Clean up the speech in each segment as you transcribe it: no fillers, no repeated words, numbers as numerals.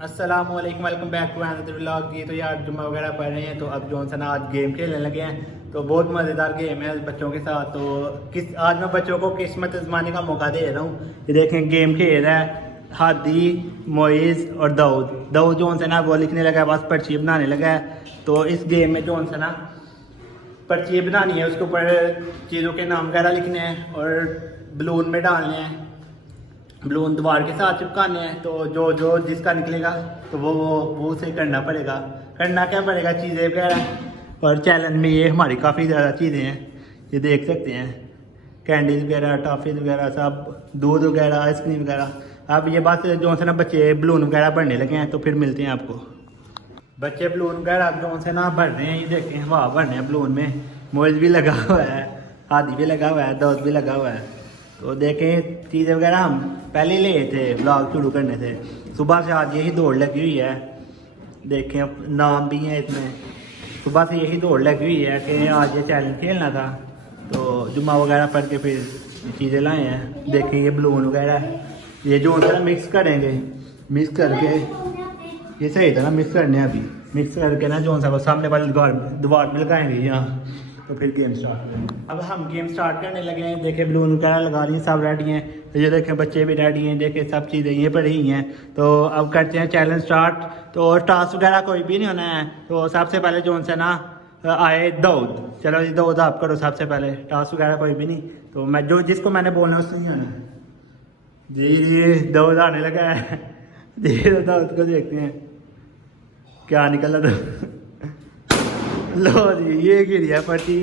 अस्सलामुअलैकुम, welcome back to another vlog. जी तो यार जुम्मा वगैरह पढ़ रहे हैं तो अब जो है ना आज गेम खेलने लगे हैं। तो बहुत मज़ेदार गेम है बच्चों के साथ। तो आज मैं बच्चों को किस्मत आजमाने का मौका दे रहा हूँ। ये देखें गेम खेल रहा है हादी, मोइज़ और दाऊद जो है ना वो लिखने लगा है, बस पर्ची बनाने लगा है। तो इस गेम में जो है ना पर्ची बनानी है, उसके ऊपर चीज़ों के नाम वगैरह लिखने हैं और बलून में डालने हैं, बलून दीवार के साथ चिपकाने हैं। तो जो जिसका निकलेगा तो वो उसे करना पड़ेगा। करना क्या पड़ेगा, चीज़ें वगैरह। और चैलेंज में ये हमारी काफ़ी ज़्यादा चीज़ें हैं, ये देख सकते हैं, कैंडीज वगैरह, टॉफ़ीज़ वगैरह, सब दूध वगैरह, आइसक्रीम वगैरह। अब ये बात जो है ना बच्चे बलून वगैरह भरने लगे हैं, तो फिर मिलते हैं आपको। बच्चे बलून वगैरह जो है ना भर रहे हैं, ये देखें हवा भर रहे हैं बलून में। मोइज़ भी लगा हुआ है, हादी भी लगा हुआ है, दाऊद भी लगा हुआ है। तो देखें चीज़ें वगैरह हम पहले ले थे ब्लॉग शुरू करने से। सुबह से आज यही दौड़ लगी हुई है, देखें नाम भी हैं इसमें। सुबह से यही दौड़ लगी हुई है कि आज ये चैलेंज खेलना था। तो जुम्मा वगैरह पढ़ के फिर चीज़ें लाए हैं। देखें ये बलून वगैरह, ये जो होता है मिक्स करेंगे, मिक्स करके ये सही था ना, मिक्स करने हैं अभी। मिक्स करके ना जो सा सामने वाले दीवार में लगाएंगे यहाँ। तो फिर गेम स्टार्ट। अब हम गेम स्टार्ट करने लगे हैं। देखें बलून वगैरह लगा रही हैं, सब रेडी हैं। ये देखें बच्चे भी रेडी हैं, देखें सब चीज़ें ये पड़ी हुई हैं। तो अब करते हैं चैलेंज स्टार्ट। तो टास्क वगैरह कोई भी नहीं होना है। तो सबसे पहले जो है ना आए दाऊद। चलो जी दाऊद आप करो सबसे पहले, टास्क वगैरह कोई भी नहीं। तो मैं जिसको मैंने बोलना है उससे ही आना है। जी दाऊद आने लगा है। जी दाऊद को देखते हैं क्या निकला। तो लो जी ये गिरी है पर्ची।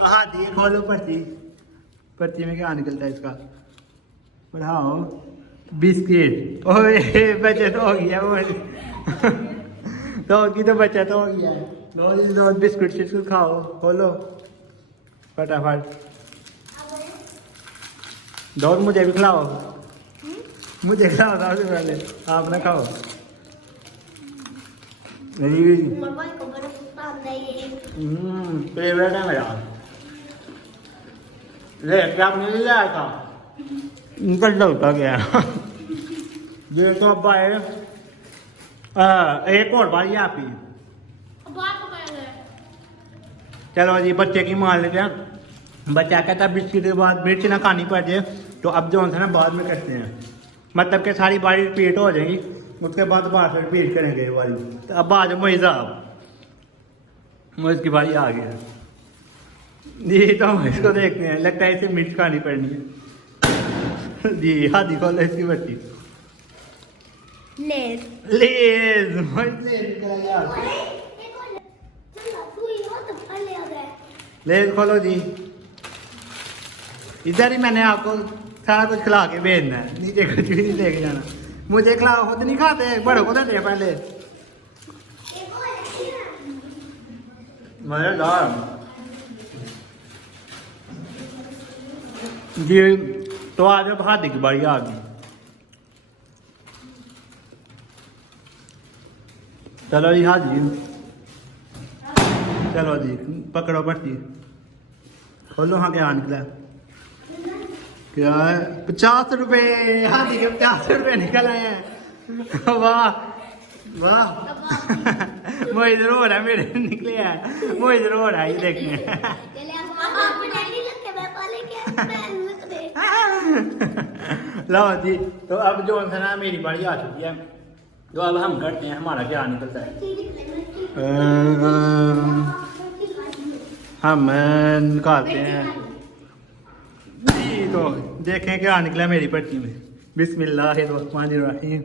हाँ जी खोलो पर्ची, पर्ची में क्या निकलता है इसका, पढ़ाओ। बिस्किट, ओए बचत हो गया वो। तो की तो बचत हो गया है। लो जी दो बिस्कुट शिस्कुट खाओ, खोलो फटाफट। दो मुझे भी खिलाओ, मुझे खिलाओ सबसे पहले, आप ना खाओ। फेवरेट है मेरा। ले क्या आपने ले आया था, निकल जाता गया। ये तो अब आए एक और बार आपकी। चलो जी बच्चे की मान लेते हैं। बच्चा कहता है बिस्किट के बाद मिर्च ना खानी पड़ जाए। तो अब जो है ना बाद में करते हैं, मतलब कि सारी बारी रिपीट हो जाएगी, उसके बाद बार से रिपीट करेंगे ये वाली। तो अब आज मोइज़ मोइज़ की बारी आ गया जी। तो हम इसको देखते हैं, लगता है इसे मिर्च खानी पड़नी है जी। हादी खोलो इसकी बट्टी। लेज लेज खोलो जी। इधर ही मैंने आपको सारा कुछ खिला के भेजना है, नीचे कुछ भी नहीं लेके जाना। मुझे खिलाओ, खुद नहीं खाते, बड़ों को देते हैं पहले। मजेदार जी। तो आज अब हादी की बारी आ गई। चलो जी हादी, चलो जी पकड़ो पर्ची, खोलो। हाँ क्या निकला, क्या है, 50 रुपए। हादी के 50 रुपए निकल आए हैं। वाह वाह। वो इधर हो रहा है, मेरे निकले हैं, वो इधर हो रहा है, ये देखने। लो जी तो अब जो है ना मेरी बारी आ चुकी है। तो अब हम करते हैं, हमारा क्या निकलता है। हम निकालते हैं जी। तो देखें क्या निकला मेरी पर्ची में। बिस्मिल्लाहिर्रहमानिर्रहीम।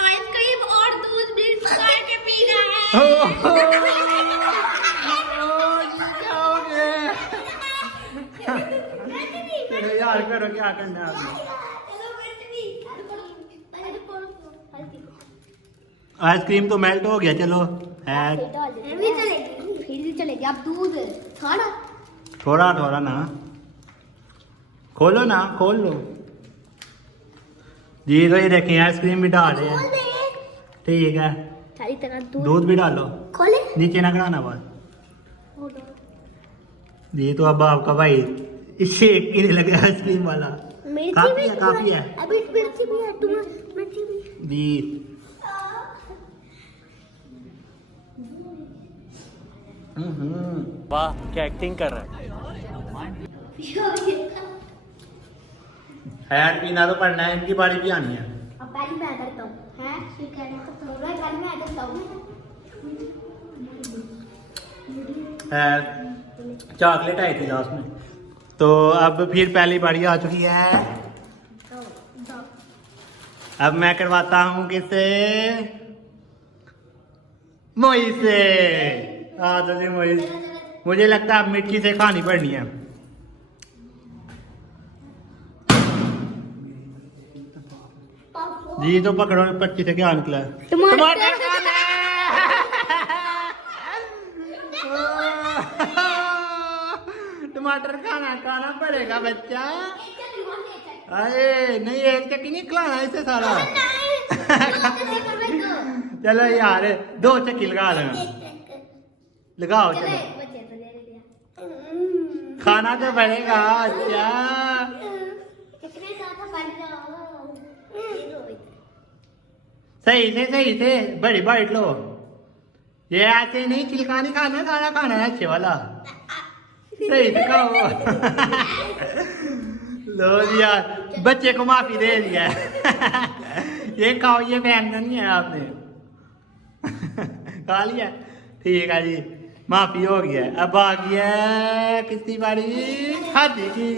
आइसक्रीम और दूध मिक्स करके पी रहा है। यार करो, क्या करना है आपने। आइसक्रीम तो मेल्ट हो गया। चलो चलेगी। आप दूध खाना थोड़ा थोड़ा ना, खोलो ना, खोल लो जी। तो ये देखें आइसक्रीम भी डाल रहे हैं, ठीक है। सारी तरह दूध भी डालो, खोले नीचे ना कराना बस जी। तो अब आपका भाई इससे एक ही नहीं लगा आइसक्रीम वाला। काफी है, काफी है अभी मिर्ची भी है, मिर्ची भी जी। वाह क्या एक्टिंग कर रहा है। हैर पीना तो पड़ना है, इनकी बारी भी आनी है। अब पहले मैं करता हूँ हैं फिर कहना तो थोड़ा पहले मैं करता हूँ हैर चॉकलेट आई थी लास्ट में, तो अब फिर पहली बारी आ चुकी है। अब मैं करवाता हूँ किससे? मोई से। हाँ तो जी मोई, मुझे लगता है अब मिर्ची से खानी पड़नी है। जी तो पकड़ो, 25 से क्या निकला है? टमाटर खाना है। टमाटर खाना पड़ेगा बच्चा। अरे नहीं, एक चक्की नहीं खिलाना इसे सारा। चलो यार 2 चक्की लगा लेना, लगाओ चलो। खाना तो पड़ेगा। अच्छा सही से बड़ी बाइट लो। ये ऐसे नहीं छिलका नहीं खाना, सारा खाना है अच्छे वाला। सही से खाओ। लो दिया, बच्चे को माफी दे दिया। ये खाओ, ये फेंकना नहीं है आपने। खा लिया, ठीक है जी, माफी हो गया। अब आ गया कितनी बारी? हाथी की।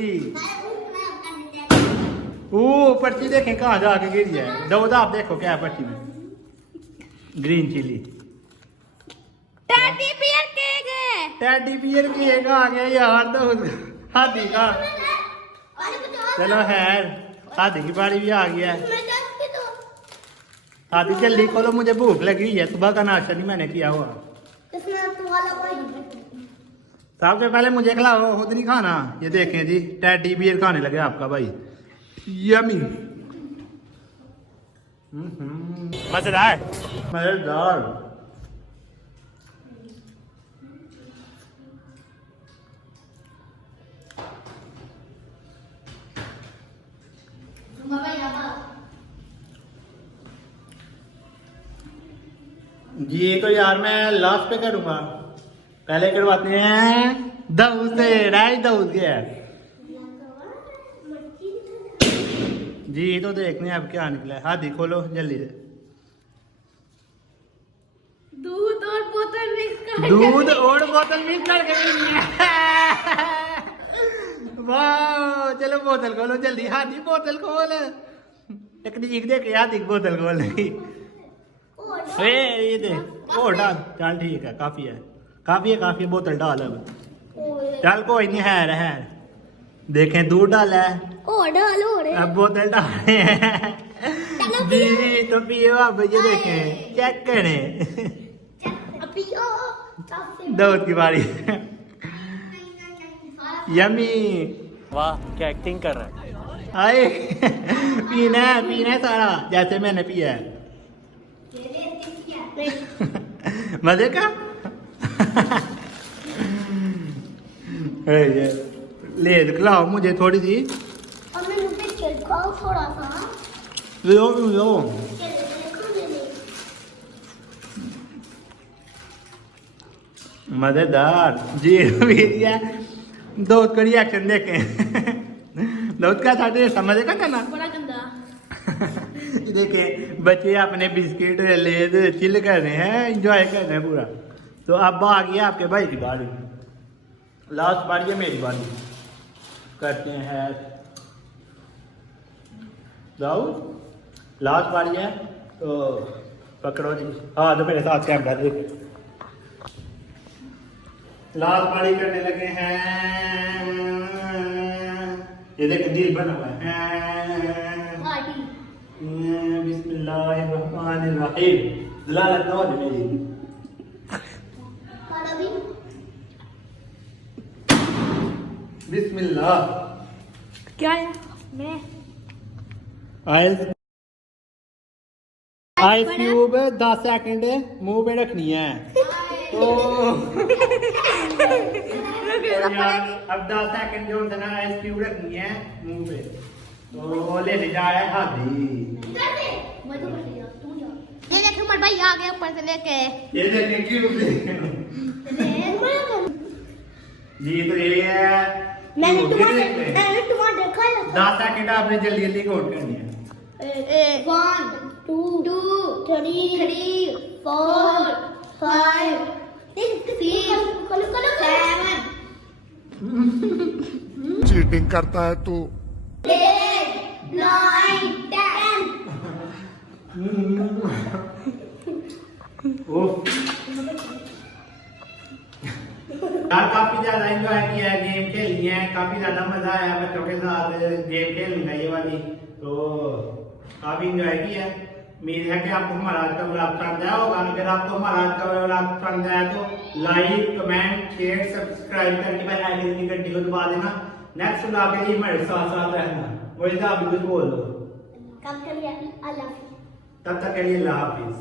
ओ पर्ची देखें कहाँ जाके गिर जाए। दौड़ आप देखो क्या है पर्ची में? Green chilli teddy bear cake है। टेडी बियर केक आ गया यार। तो हाथी का। चलो खैर, हाथी की बारी भी आ गया। हाथी जल्दी खोलो, मुझे भूख लगी है। सुबह का नाश्ता नहीं मैंने किया हुआ। सबसे पहले मुझे खिलाओ, खुद नहीं खाना। ये देखें जी, टेडी बियर खाने लगे आपका भाई। यमी मजेदार मजेदार। जी तो यार मैं लास्ट पे करूंगा। पहले करवाते हैं दाऊद से। राइट दाऊद के है जी। तो देखने अब क्या निकला है। हाथी खोलो जल्दी से। दूध और बोतल मिक्स कर करके वाह, चलो बोतल खोलो जल्दी। हाथी बोतल खोल। टेक्निक देखे हाथी बोतल खोल। ये दे और डाल। चल ठीक है, काफी है बोतल डाल अब। चल कोई नहीं है। देखें दूध डाला है, अब बोतल डाले हैं। जी तो पियो अब। ये देखें, चेक करें। दूध की बारी। यमी। वाह क्या एक्टिंग कर रहा है। आए पीना है सारा, जैसे मैंने पिया है। मजे का। ले खिलाओ मुझे थोड़ी सी। थोड़ा सा लो। मजेदार जी। दूध का रिएक्शन देखें। दूध का साथ समझ का ना बड़ा गंदा। देखें बच्चे अपने बिस्किट लेद चिल कर रहे हैं, एंजॉय कर रहे हैं पूरा। तो अब आ गया आपके भाई की बारी। लास्ट बारी है मेरी बारी। करते हैं दाऊद, लास्ट बारी है तो पकड़ो जी। हाँ तो मेरे साथ कैमरा देखे। लास्ट बारी करने लगे हैं। ये देखें दिल बना हुआ है। बिस्मिल्लाहिर्रहमानिर्रहीम। दलालत ना हो जाए मेरी। बिस्मिल्लाह। क्या है? मैं आइस क्यूब 10 सेकंड मुंह पे रखनी है। तो अब 10 सेकंड जो होता है ना, आइस क्यूब रखनी है मुंह पे। तो लेने जा रहा है हाथी। ये देख उमर भाई आ गया ऊपर से लेके। ये देखें क्यूब। जी तो ये है मैंने तो तुम्हारे देखते हैं। देखा है 10 सेकंड आपने जल्दी जल्दी काउंट करनी है 1 2 3 4 5 6 7 चीटिंग करता है तू 8 9 10 ओह यार काफी ज्यादा एंजॉय किया है, गेम खेली है, काफी ज्यादा मजा आया बच्चों के साथ गेम खेलने का ये वाली, तो काफी एंजॉय किया है। उम्मीद है कि आपको हमारा आज का व्लॉग पसंद आया होगा। अगर आपको हमारा आज का व्लॉग पसंद आया तो लाइक कमेंट शेयर सब्सक्राइब करके बेल आइकन की घंटी को दबा देना। नेक्स्ट व्लॉग के लिए हमारे साथ साथ रहना। वही आप भी कुछ बोल दो, कब कर लिया अल्लाह तब तक के लिए अल्लाह हाफिज।